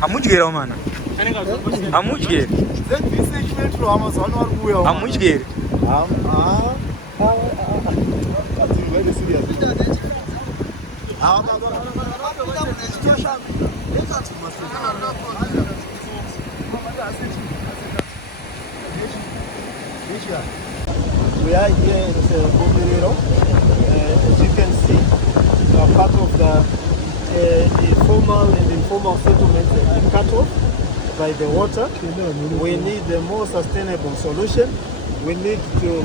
Amudyera mana. Amudyera. Amudyera. We are here in Budiriro. As you can see, part of the formal and informal settlements have been cut off by the water. We need a more sustainable solution. We need to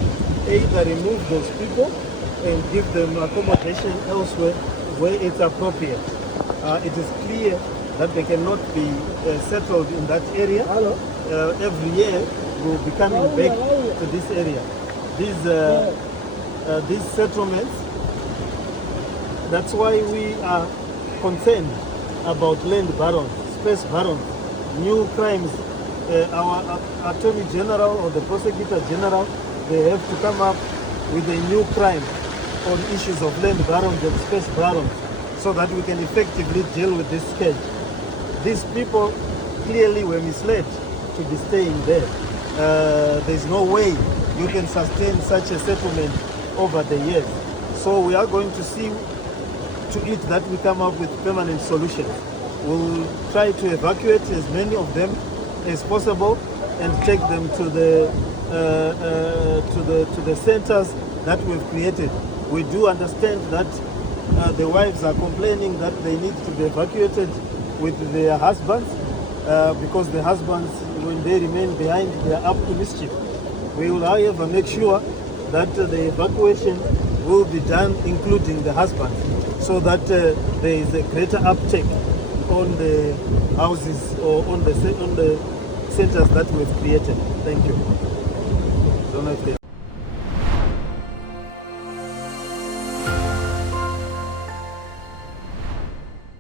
either remove those people and give them accommodation elsewhere where it's appropriate. It is clear that they cannot be settled in that area. Every year we'll be coming back to this area. These settlements, that's why we are concerned about land barons, space barons, new crimes. Our Attorney General or the Prosecutor General, they have to come up with a new crime on issues of land barons and space barons so that we can effectively deal with this scourge. These people clearly were misled to be staying there. There's no way you can sustain such a settlement over the years. So we are going to see to it that we come up with permanent solutions. We'll try to evacuate as many of them as possible and take them to the centers that we've created. We do understand that the wives are complaining that they need to be evacuated with their husbands because the husbands, when they remain behind, they are up to mischief. We will, however, make sure that the evacuation will be done, including the husbands, so that there is a greater uptake on the houses or on the centers that we've created. Thank you.